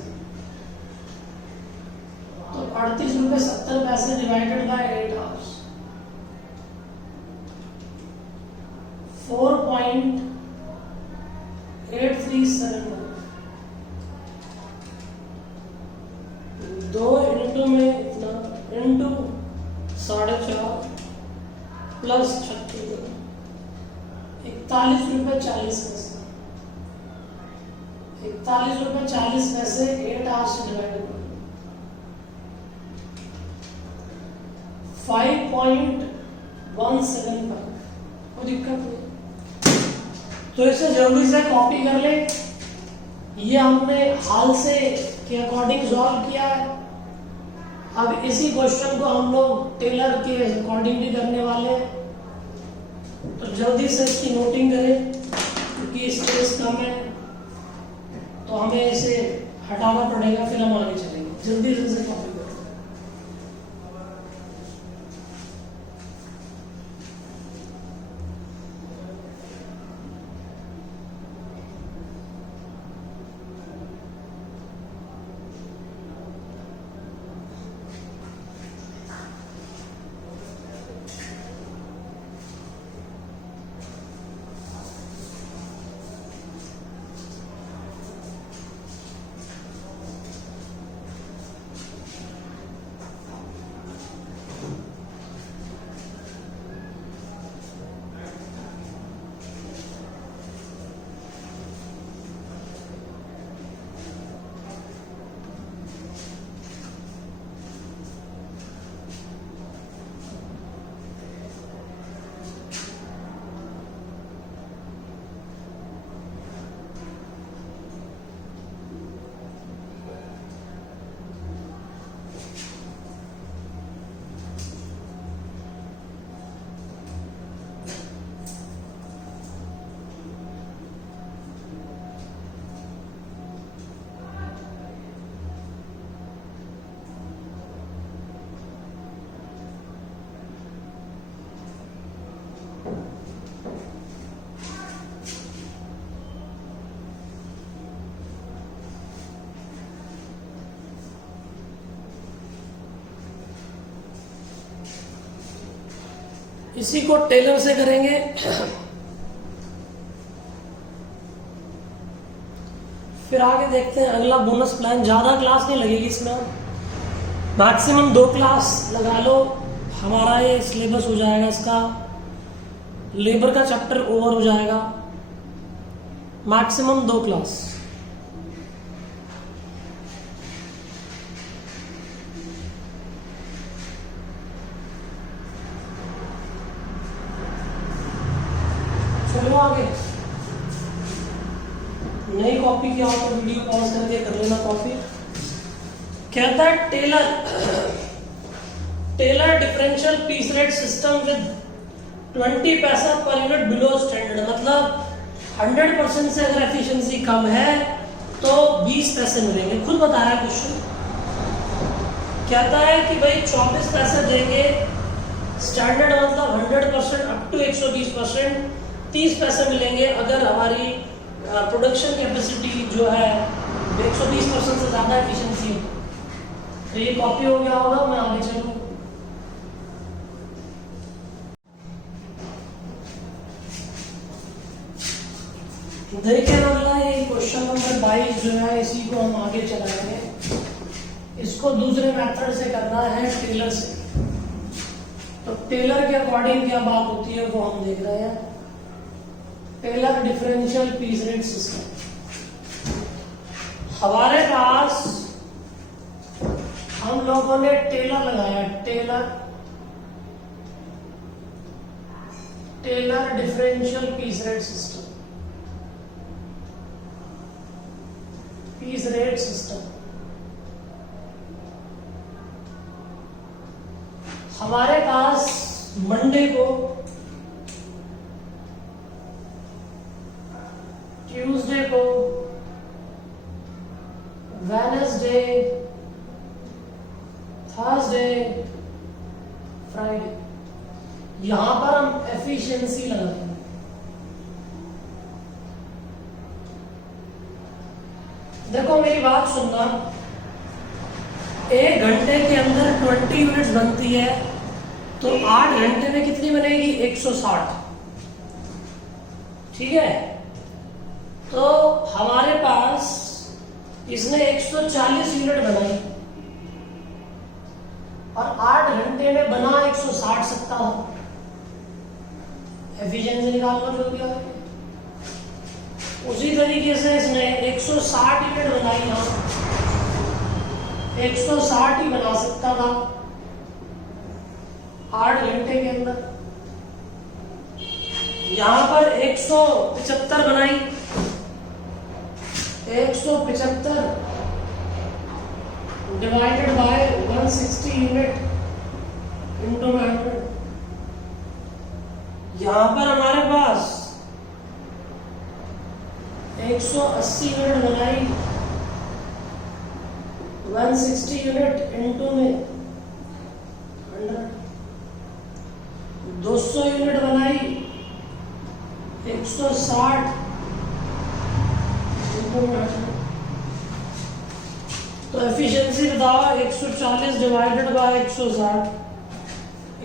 तो 38 रुपये 70 पैसे डिवाइडेड बाय 8 आवर्स, 4.837। 2 इंटू में इतना इंटू 4.5 प्लस 36, 41 रुपये 40 पैसे, 41 रुपये 40 पैसे 8 आवर्स से डिवाइड करो, 5.175। कोई दिक्कत नहीं, तो इसे जल्दी से कॉपी कर ले। ये हमने हाल से के अकॉर्डिंग सॉल्व किया है। अब इसी क्वेश्चन को हम लोग टेलर के अकॉर्डिंग भी करने वाले हैं, तो जल्दी से इसकी नोटिंग करें क्योंकि स्पेस कम है, तो हमें इसे हटाना पड़ेगा, फिर हम आगे चलेंगे। जल्दी से कॉपी करें। इसी को टेलर से करेंगे। फिर आगे देखते हैं अगला बोनस प्लान। ज्यादा क्लास नहीं लगेगी इसमें, मैक्सिमम 2 क्लास लगा लो, हमारा ये सिलेबस हो जाएगा। इसका लेबर का चैप्टर ओवर हो जाएगा। Maximum 2 class. चलो आगे। नई कॉपी किया हो तो वीडियो पॉज करके कर लेना कॉपी। कहता है Taylor differential piece rate system with 20 पैसा पर यूनिट बिलो स्टैंडर्ड, मतलब 100% से अगर एफिशिएंसी कम है तो 20 पैसे मिलेंगे। खुद बता रहा है क्वेश्चन। कहता है कि भाई 24 पैसे देंगे स्टैंडर्ड, मतलब 100% अप टू 120%, 30 पैसे मिलेंगे अगर हमारी प्रोडक्शन कैपेसिटी जो है 120% से ज्यादा एफिशिएंसी हो। तो ये कॉपी हो गया होगा। मैं आगे चलूँ। देखिए अगला ये क्वेश्चन नंबर 22 जो है, इसी को हम आगे चलाएंगे। इसको दूसरे मेथड से करना है, टेलर से। तो टेलर के अकॉर्डिंग क्या बात होती है वो हम देख रहे हैं। Taylor differential piece rate system. हमारे पास हम लोगों ने टेलर लगाया, Taylor differential piece rate system. Piece rate system. हमारे पास मंडे को, ट्यूसडे को, वेडनेसडे, थर्सडे, फ्राइडे, यहां पर हम एफिशिएंसी लगाते हैं। देखो मेरी बात सुनना, 1 घंटे के अंदर 20 यूनिट्स बनती है, तो 8 घंटे में कितनी बनेगी? 160। ठीक है, तो हमारे पास इसने 140 यूनिट बनाई और 8 घंटे में बना 160 सकता हो। एफिशिएंसी निकाल लो जो भी है। उसी तरीके से इसने 160 यूनिट बनाई ना, 160 ही बना सकता था 8 घंटे के अंदर। यहां पर 175 बनाई, 175 डिवाइडेड बाय 160 यूनिट इंटू 100। यहां पर हमारे पास 180 यूनिट बनाई, 160 यूनिट इंटू में 100। 200 यूनिट बनाई, 160 इंटू 100। तो एफिशिएंसी बताओ, 140 divided by 160,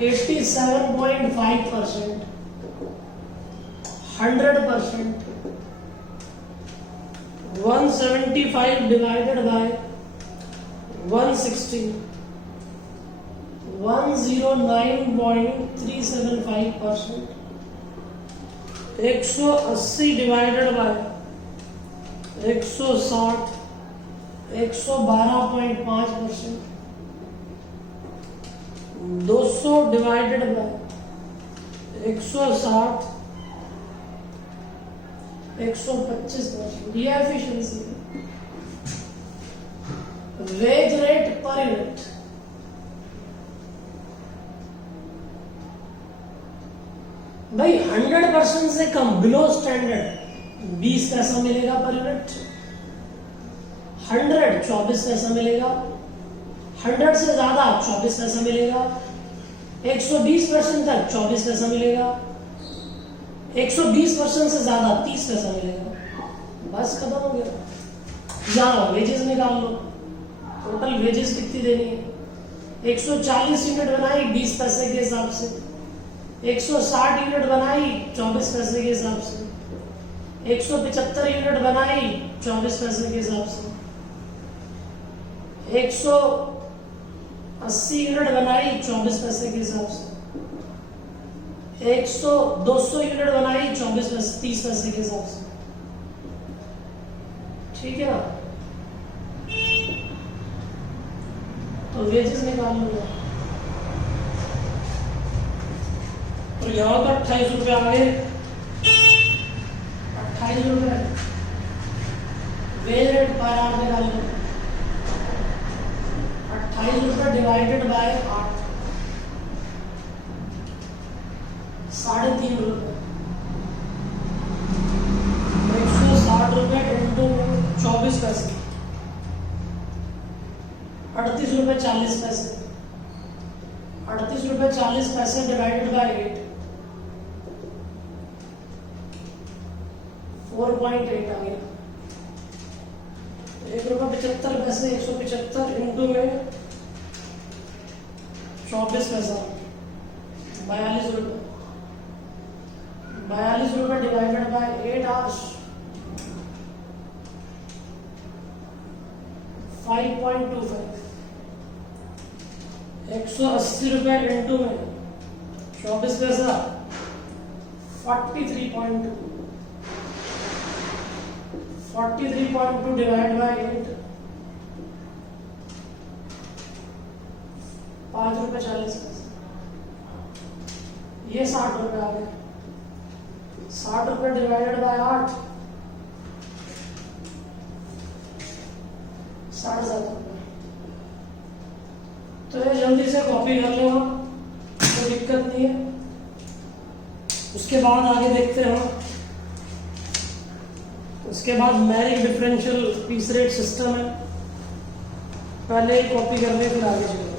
87.5%, 100%। 175 divided by 160, 109.375%। 180 divided by 160, 112.5%। 200 divided by 160, 125%। ये एफिशिएंसी है। वेज रेट पर यूनिट, भाई 100% से कम, बिलो स्टैंडर्ड 20 पैसा मिलेगा पर यूनिट। 100 24 पैसा मिलेगा, 100 से ज्यादा 24 पैसा मिलेगा, 120% तक 24 पैसा मिलेगा, 120% से ज्यादा 30 पैसा मिलेगा। बस खत्म हो गया। यहाँ वेजेस निकाल लो, टोटल वेजेस कितनी देनी है? 140 यूनिट बनाई 20 पैसे के हिसाब से, 160 यूनिट बनाई 24 पैसे के हिसाब से, 175 यूनिट बनाई 24 पैसे के हिसाब से, 180 यूनिट बनाई 24 पैसे के हिसाब से, 200 यूनिट बनाई 24 पैसे 30 पैसे के हिसाब से। ठीक है ना? तो वेजेस निकाल लो। तो यहाँ तो 28 रुपए आ गए, 28 रुपए वेज रेट पर आवर निकाल लो। 28 रुपए डिवाइडेड बाय 8, 3.5 रुपए। 160 रुपए इंटू 24 पैसे, 38 रुपए 40 पैसे। 38 रुपए 40 पैसे डिवाइडेड बाय 8, 4.8 आ गया। 1 रुपए 75 पैसे, 175 इंटू में 24 पैसा, 42 रुपए। 42 रुपए डिवाइडेड बाय 8 आवर्स, 5.25। 180 रुपए इंटू में 24 पैसा, 43.2। 43.2 डिवाइड बाय 8, 5 रुपए 40 पैसे। ये 60 रुपए आ गए। 60 रुपए डिवाइडेड बाय 8, 7,500। तो ये जल्दी से कॉपी कर लें आप, कोई दिक्कत नहीं है। उसके बाद आगे देखते हैं। उसके बाद Merrick differential piece rate system है, पहले ही कॉपी कर ले फिर आगे चलेंगे।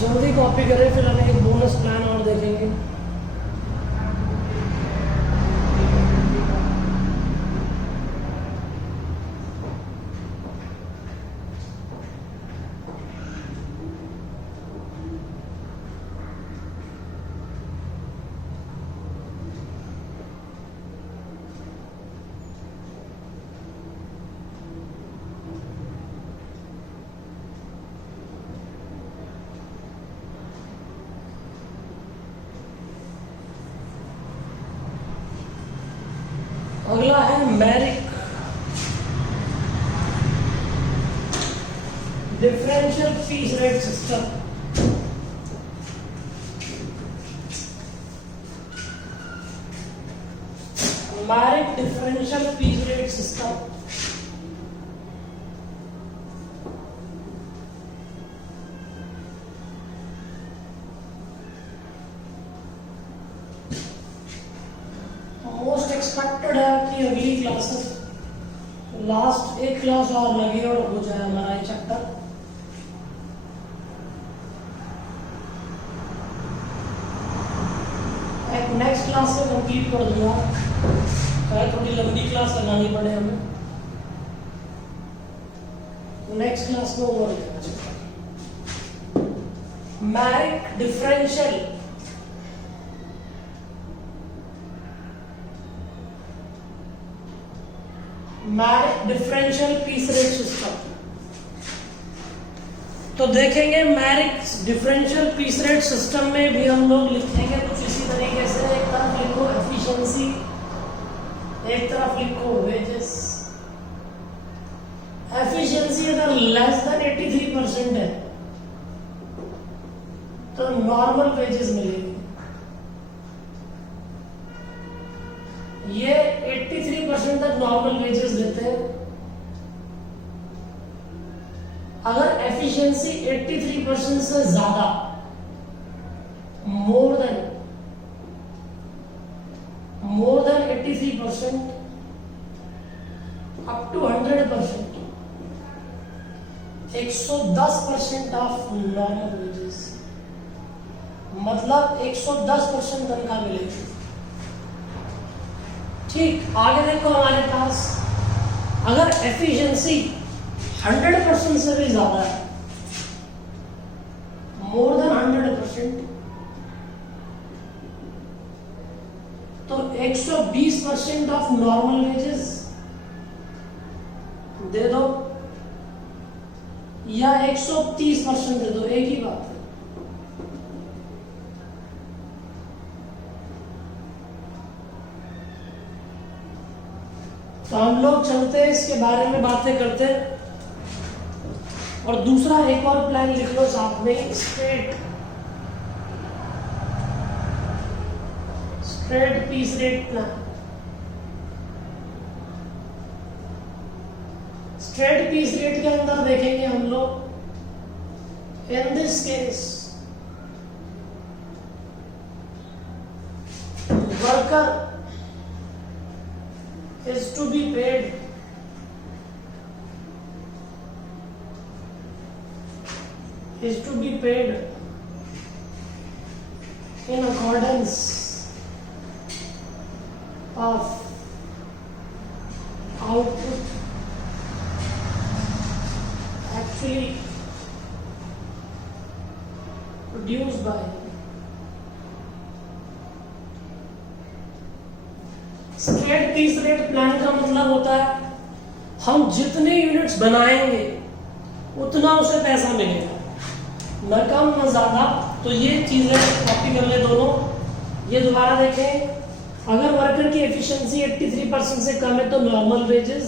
जल्दी कॉपी करें, फिर हम एक बोनस प्लान और देखेंगे। अगला है Merrick differential piece rate system. Merrick differential piece rate system most expected है कि अगली क्लासेस लास्ट एक क्लास और लगे और हो जाए हमारा ये चैप्टर। एक नेक्स्ट क्लास में कंप्लीट कर दूंगा, चाहे थोड़ी लंबी क्लास लगानी पड़े हमें। नेक्स्ट क्लास में वो Merrick differential Merrick differential piece rate system. तो देखेंगे Merrick differential piece rate system में भी हम लोग लिखेंगे कुछ इसी तरीके से। एक तरफ लिखो एफिशिएंसी, एक तरफ लिखो वेजेस। एफिशिएंसी अगर लेस देन 83% है तो नॉर्मल वेजेस मिलेगी। ये 83% तक नॉर्मल वेजेस देते हैं। अगर एफिशिएंसी 83% से ज्यादा, more than 83%, up to 100%, 110% of normal wages, मतलब 110% तनख्वाह मिलेगी। ठीक, आगे देखो हमारे पास अगर एफिशिएंसी 100% से भी ज्यादा है, मोर देन 100%, तो 120% ऑफ नॉर्मल वेजेस दे दो या 130% दे दो, एक ही बात है। तो हम लोग चलते हैं इसके बारे में बातें करते हैं। और दूसरा एक और प्लान लिख लो साथ में, straight piece rate plan. Straight piece rate के अंदर देखेंगे हम लोग, in this case worker is to be paid in accordance of output actually produced by straight piece rate plan का मतलब होता है हम जितने यूनिट्स बनाएंगे उतना उसे पैसा मिलेगा, न कम न ज्यादा। तो ये चीजें कॉपी कर ले दोनों। ये दोबारा देखें, अगर वर्कर की एफिशिएंसी 83% से कम है तो नॉर्मल वेजेस,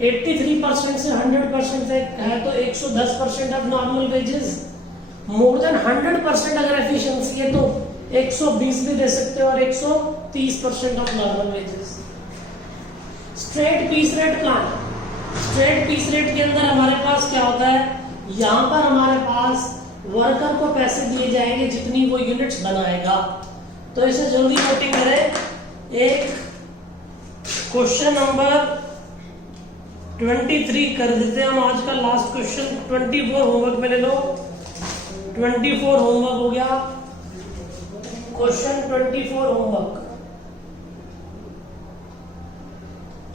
83% से 100% है तो 110% of normal wages, more than 100% अगर एफिशिएंसी है तो 120 भी दे सकते हो और 130% of normal wages. Straight piece rate plan, straight piece rate के अंदर हमारे पास क्या होता है, यहां पर हमारे पास वर्कर को पैसे दिए जाएंगे जितनी वो यूनिट्स बनाएगा। तो इसे जल्दी नोटिंग करें। एक क्वेश्चन नंबर 23 कर देते हैं हम आज का लास्ट क्वेश्चन। 24 होमवर्क में ले लो, 24 होमवर्क हो गया। क्वेश्चन 24 होमवर्क,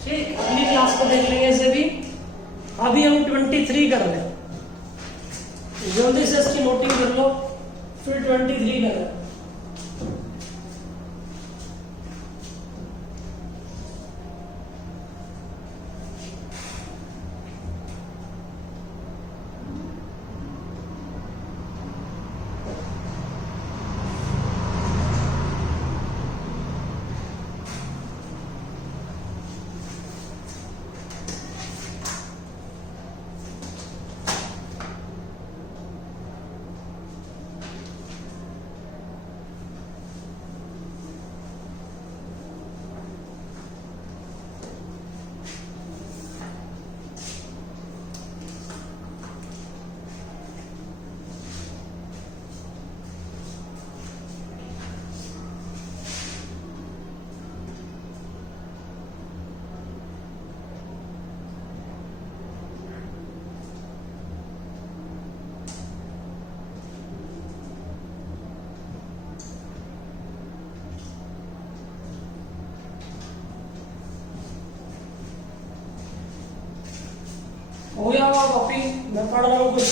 ठीक, अगली क्लास को देख लेंगे इसे भी। अभी हम 23 कर लें, जल्दी से इसकी नोटिंग कर लो, फिर 23 करें। हो गया होगा कॉपी, मैं पढ़ रहा हूँ कुछ।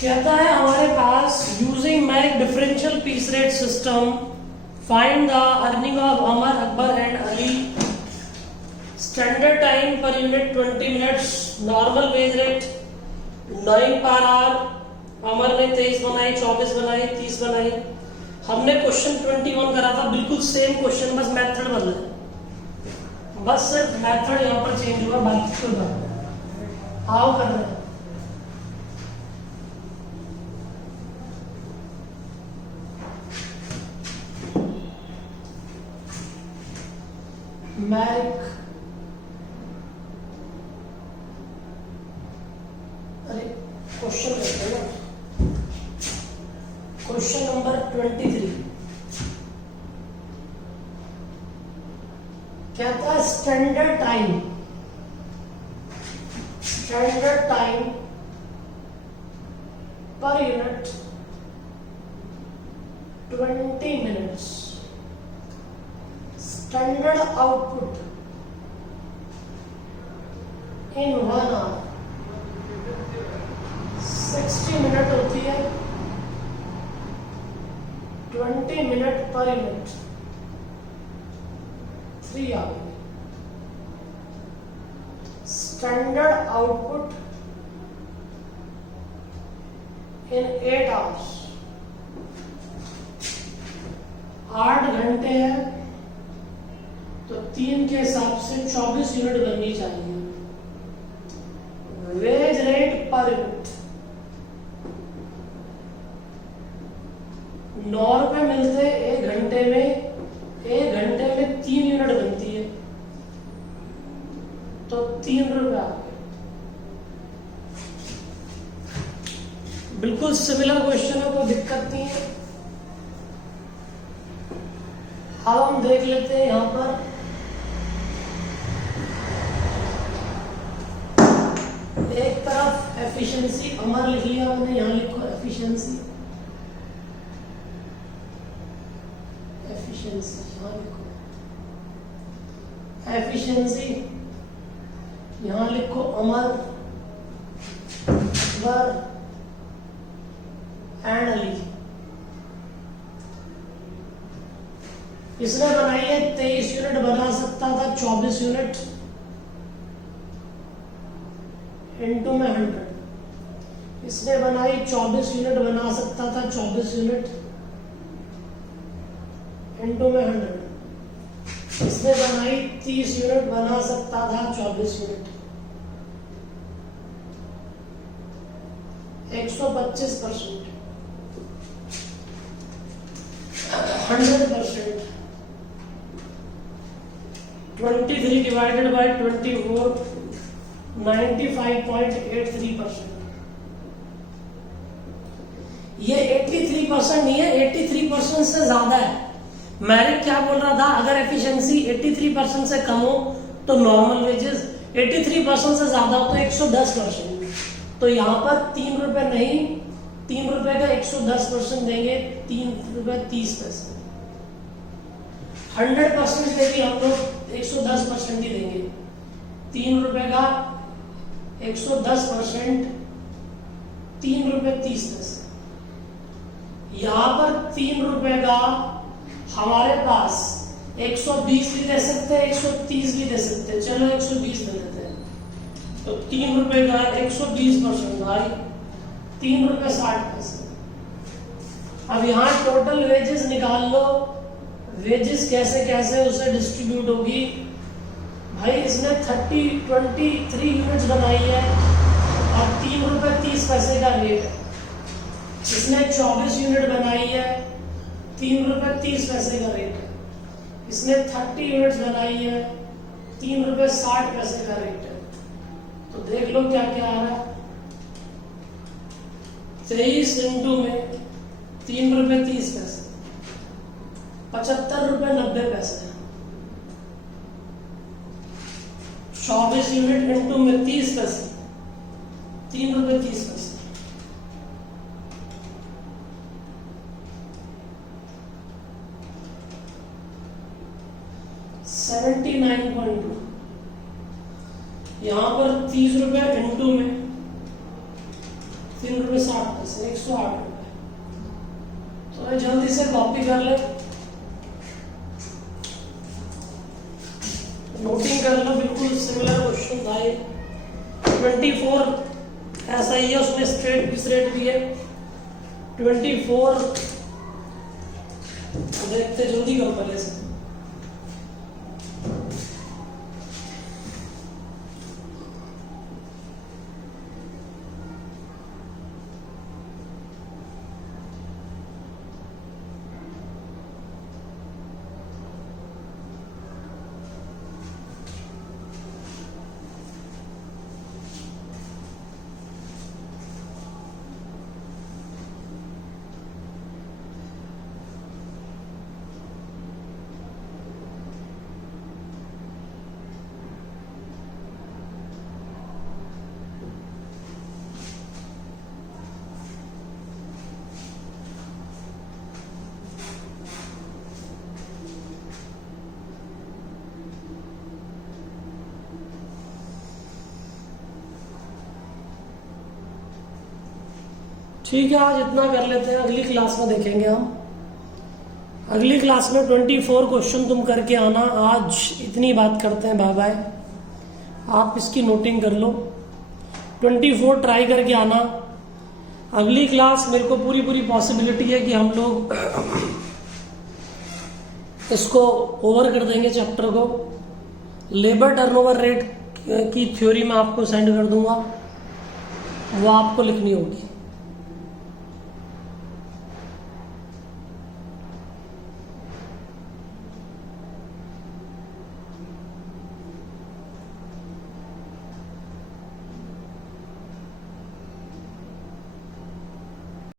कहता है हमारे पास using Mac differential piece rate system find the earning of Amar, Akbar and Ali. Standard time per unit 20 minutes, normal wage rate 9 per our. अमर ने 23 बनाई, 24 बनाई, 30 बनाई। हमने क्वेश्चन 21 करा था, बिल्कुल सेम क्वेश्चन, बस मेथड बदला, बस सिर्फ मेथड यहां पर चेंज हुआ, बाकी कोई बात नहीं। आओ कर रहे हैं। मैरिक, अरे क्वेश्चन लेते हैं ना, क्वेश्चन नंबर 23 कहता है standard time per unit 20 minutes. Standard output in 1 hour 60 minute होती है, 20 minute per unit, 3 hour. Standard output in 8 hours, 8 घंटे है तो 3 के हिसाब से 24 यूनिट बननी चाहिए। वेज रेट पर यूनिट 9 रुपए मिलते 1 घंटे में, 1 घंटे में 3 यूनिट बनती है तो 3 रुपए आ गए। बिल्कुल सिमिलर क्वेश्चन है, कोई दिक्कत नहीं है। अब हम देख लेते हैं यहां पर एक तरफ एफिशिएंसी अमर लिख लिया मैंने, यहां लिखो एफिशिएंसी, एफिशिएंसी यहां लिखो एफिशिएंसी, यहां लिखो अमर, अकबर एंड अली। इसने बनाई है 23 यूनिट, बना सकता था 24 यूनिट, इनटू में 100। इसने बनाई 24 यूनिट, बना सकता था 24 यूनिट, इनटू में 100। इसने बनाई 30 यूनिट, बना सकता था 24 यूनिट, 125%, 100%। 23 divided by 24, 95.83%। ये 83% नहीं है, 83% से ज्यादा है। मैंने क्या बोल रहा था, अगर एफिशिएंसी 83% से कम हो तो नॉर्मल वेजेस, 83% से ज्यादा हो तो 110%। तो यहां पर 3 रुपए नहीं, 3 रुपए का 110% देंगे, 3 रुपए 30 पैसे। 100% पे भी हम लोग 110% ही देंगे। 3 रुपए का 110%, 3 रुपए 30 पैसे। यहां पर 3 रुपए का हमारे पास 120 भी दे सकते हैं, 130 भी दे सकते हैं, चलो 120 दे देते हैं। तो 3 रुपए का 120% भाई 3 रुपए 60 पैसे। अब यहां टोटल वेजेस निकाल लो, वेजेस कैसे कैसे उसे डिस्ट्रीब्यूट होगी भाई। इसने 23 यूनिट्स बनाई है और 3 रुपए 30 पैसे का रेट है। इसने 24 यूनिट बनाई है, 3 रुपए 30 पैसे का रेट है। इसने 30 यूनिट्स बनाई है, 3 रुपए 60 पैसे का रेट है। तो देख लो क्या क्या आ रहा है। 23 इंटू में 3 रुपए 30 पैसे, 75 रुपए 90 पैसे। 24 यूनिट इंटू में 30 पैसे, 3 रुपए 30 पैसे। 79.2। यहां पर 30 रुपए इंटू में 3 रुपए 60 पैसे, 108 रुपए। तो जल्दी से कॉपी कर ले, नोटिंग कर लो। बिल्कुल सिमिलर क्वेश्चन था ये। 24 ऐसा ही है, उसमें स्ट्रेट किस रेट भी है 24। देखते जल्दी करो पहले से। ठीक है, आज इतना कर लेते हैं, अगली क्लास में देखेंगे हम। अगली क्लास में 24 क्वेश्चन तुम करके आना। आज इतनी बात करते हैं, बाय बाय। आप इसकी नोटिंग कर लो, 24 ट्राई करके आना। अगली क्लास मेरे को पूरी पॉसिबिलिटी है कि हम लोग इसको ओवर कर देंगे चैप्टर को। लेबर टर्नओवर रेट की थ्योरी मैं आपको सेंड कर दूंगा, वो आपको लिखनी होगी।